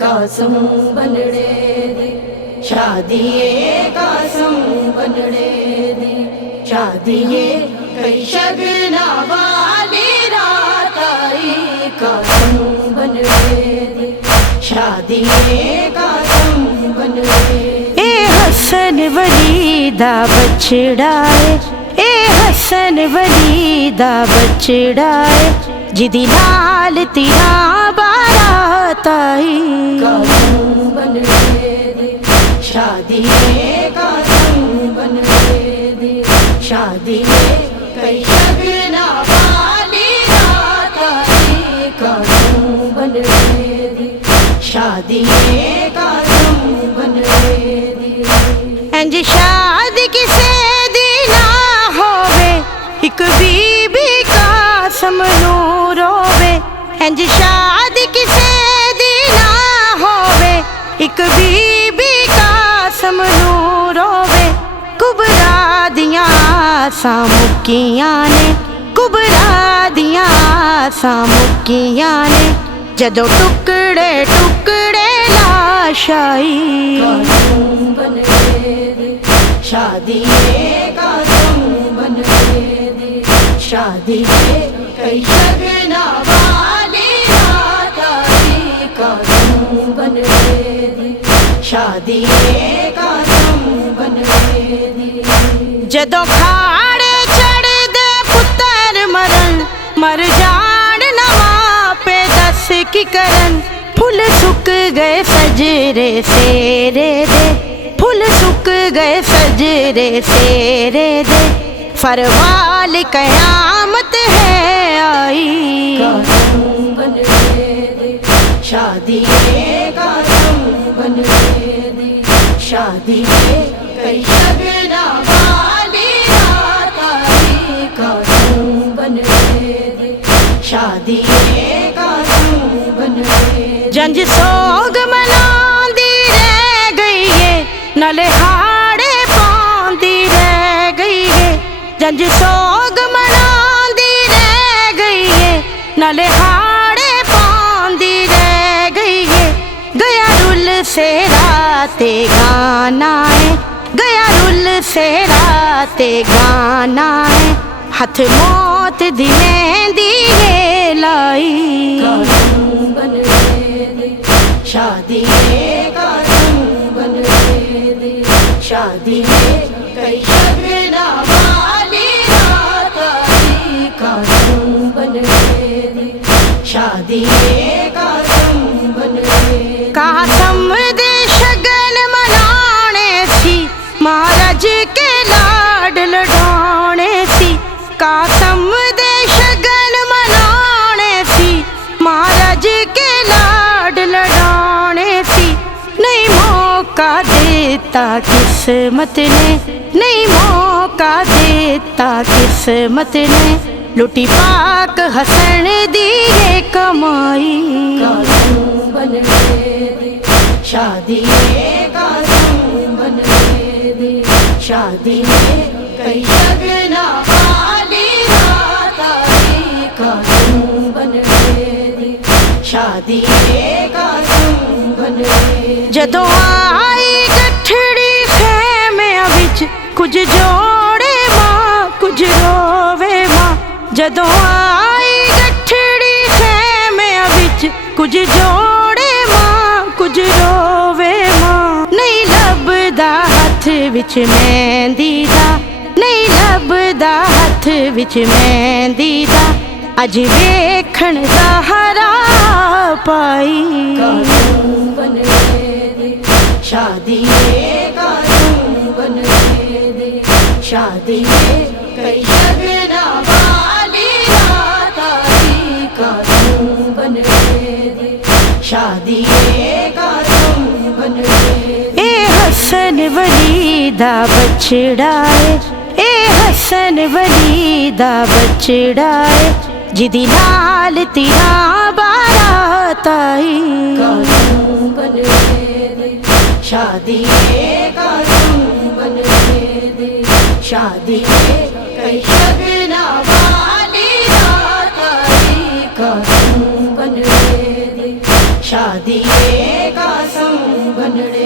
कासम बनड़े दी शादीए कासम बनड़े दी शादीए कई शगना वाली रात आई कासम बनड़े दी शादीए कासम बनड़े ए हसन वली दा बछड़ा ए हसन वली दा बछड़ा जिदी नाल तेरा बारात आई कासम बनड़े दी शादीए कासम बनड़े दी शादीए कई शगना वाली रात आई कासम बनड़े दी शादीए कासम बनड़े दी इंज शादी किसे दी ना होवे एक बीबी कासम नू रोवे इंज शादी किसे दी ना होवे एक बीबी कासम नू रोवे कुबरा दियां आसां मुक्कियां ने कुबरा दियां आसां मुक्कियां ने जदों टुकड़े टुकड़े लाश आई कासम बनड़े दी शादीए कासम बनड़े दी शादीए कई शगना वाली रात आई कासम बनड़े दी शादीए कासम बनड़े दी जदों खाड़े चढ़दे पुत्तर मरन मर जान ना मापे दस की करन फुल सुक गए सजरे सेरे दे फुल सुक गए सजरे सेरे दे फरवाल कयामत है आई कासम बनड़े दी शादीए कासम बनड़े दी शादीए कई शगना वाली रात आई कासम बनड़े दी शादीए कासम बनड़े जंज सोग मनांदी रह गई है नले हाड़े पांदी रह गई है जंज सोग मनांदी रह गई है नले हाड़े पांदी रह गई है गया रुल से राते गाना है गया रुल से राते गाना है हथ मौत दी मेहंदी है लाई कासम बनड़े दी शादीए कासम बनड़े दी शादीए कई शगना वाली रात आई कासम बनड़े दी शादीए कासम बनड़े कासम दे शगन मनाने सी महाराज के लाड लडाने सी कासम दे शगन मनाने सी महाराज के लाड लडाने सी नहीं मौका देता किस्मत ने नहीं मौका देता किस्मत ने लुटी पाक हसन दी ये कमाई कासम बनड़े दी शादीए कासम बनड़े दी शादीए कई शगना वाली रात आई कासम बनड़े दी शादीए कासम बनड़े जदों आई गठड़ी खेमे विच कुछ जोड़े मां कुछ रोवे मां जदों आई गठड़ी खेमे विच कुछ जोड़े मां कुछ रोवे मां नहीं लभदा हथ विच मेहंदी दा नहीं लभदा हथ विच मेहंदी दा अज वेखण ज़हरा पाई कासम बनड़े दी शादीए कासम बनड़े दी शादीए कई शगना वाली रात आई कासम बनड़े दी शादीए कासम बनड़े ए हसन वली दा बछड़ा ए हसन वली दा बछड़ा जिदी नाल तेरा बारात आई कासम बनड़े दी शादीए कासम बनड़े दी शादीए कई शगना वाली रात आई कासम बनड़े दी शादी बनड़े